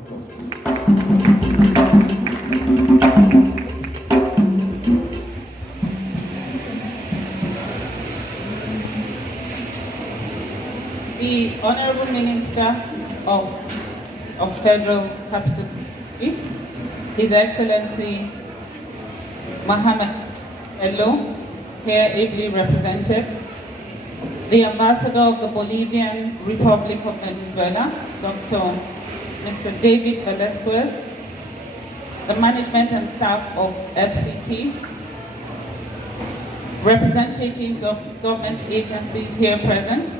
applause, please. The Honorable Minister of Federal Capital, His Excellency Mohamed Bello, here ably represented, the Ambassador of the Bolivian Republic of Venezuela, Dr. Mr. David Velasquez, the management and staff of FCT, representatives of government agencies here present,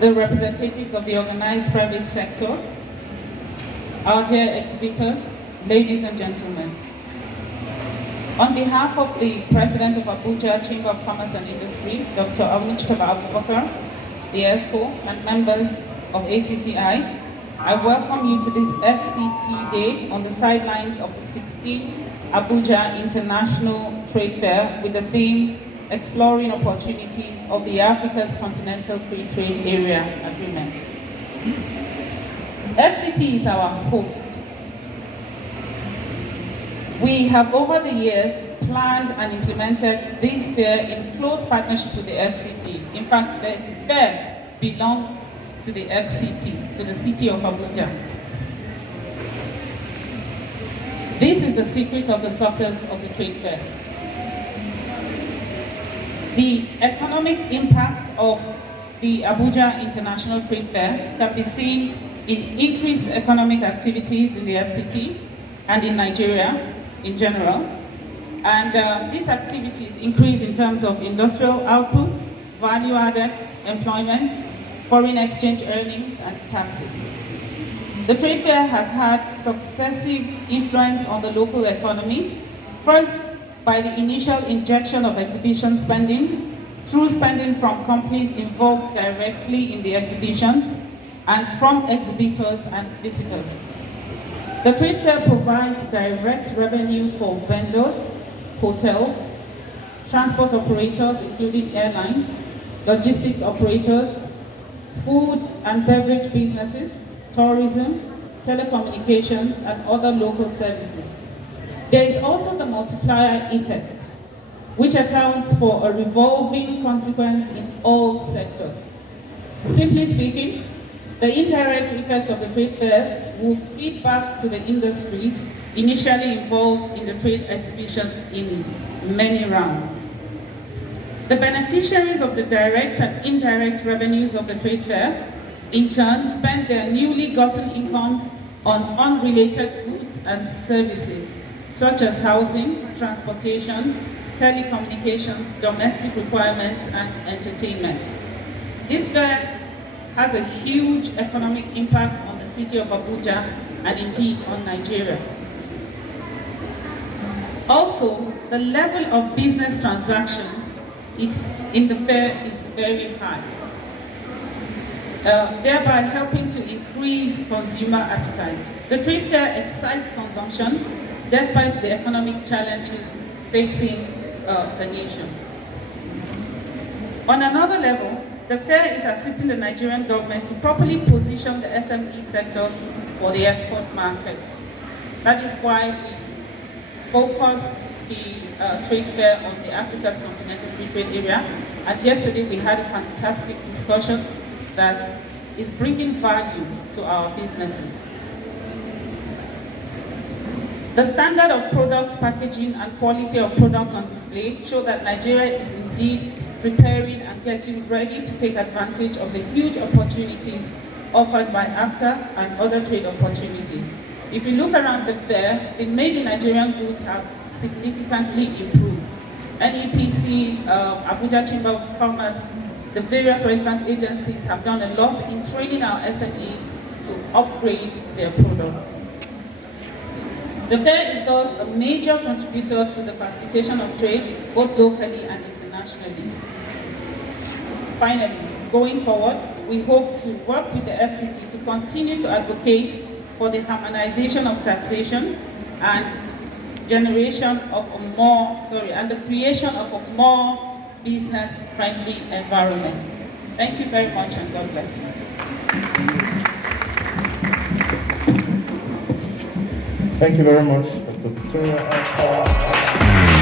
the representatives of the organized private sector, our dear exhibitors, ladies and gentlemen. On behalf of the President of Abuja Chamber of Commerce and Industry, Dr. Al-Mujtaba Abubakar, the ESCO, and members of ACCI, I welcome you to this FCT Day on the sidelines of the 16th Abuja International Trade Fair with the theme Exploring Opportunities of the Africa's Continental Free Trade Area Agreement. FCT is our host. We have over the years planned and implemented this fair in close partnership with the FCT. In fact, the fair belongs to the FCT, to the city of Abuja. This is the secret of the success of the trade fair. The economic impact of the Abuja International Trade Fair can be seen in increased economic activities in the FCT and in Nigeria in general. And these activities increase in terms of industrial outputs, value-added employment, foreign exchange earnings, and taxes. The trade fair has had successive influence on the local economy, first by the initial injection of exhibition spending, through spending from companies involved directly in the exhibitions, and from exhibitors and visitors. The trade fair provides direct revenue for vendors, hotels, transport operators, including airlines, logistics operators, food and beverage businesses, tourism, telecommunications, and other local services. There is also the multiplier effect, which accounts for a revolving consequence in all sectors. Simply speaking, the indirect effect of the trade fairs will feed back to the industries initially involved in the trade exhibitions in many rounds. The beneficiaries of the direct and indirect revenues of the trade fair, in turn, spend their newly gotten incomes on unrelated goods and services, such as housing, transportation, telecommunications, domestic requirements, and entertainment. This fair has a huge economic impact on the city of Abuja and indeed on Nigeria. Also, the level of business transactions in the fair is very high, thereby helping to increase consumer appetite. The trade fair excites consumption despite the economic challenges facing the nation. On another level, the fair is assisting the Nigerian government to properly position the SME sectors for the export market. That is why we focused the trade fair on the Africa's Continental Free Trade Area. And yesterday we had a fantastic discussion that is bringing value to our businesses. The standard of product packaging and quality of product on display show that Nigeria is indeed preparing and getting ready to take advantage of the huge opportunities offered by AFTA and other trade opportunities. If you look around the fair, the made in Nigerian goods have significantly improved. NEPC, Abuja Chamber of Commerce, the various relevant agencies have done a lot in training our SMEs to upgrade their products. The fair is thus a major contributor to the facilitation of trade, both locally and internationally. Finally, going forward, we hope to work with the FCT to continue to advocate for the harmonization of taxation and generation of the creation of a more business-friendly environment. Thank you very much, and God bless you. Thank you very much, Dr. Victoria.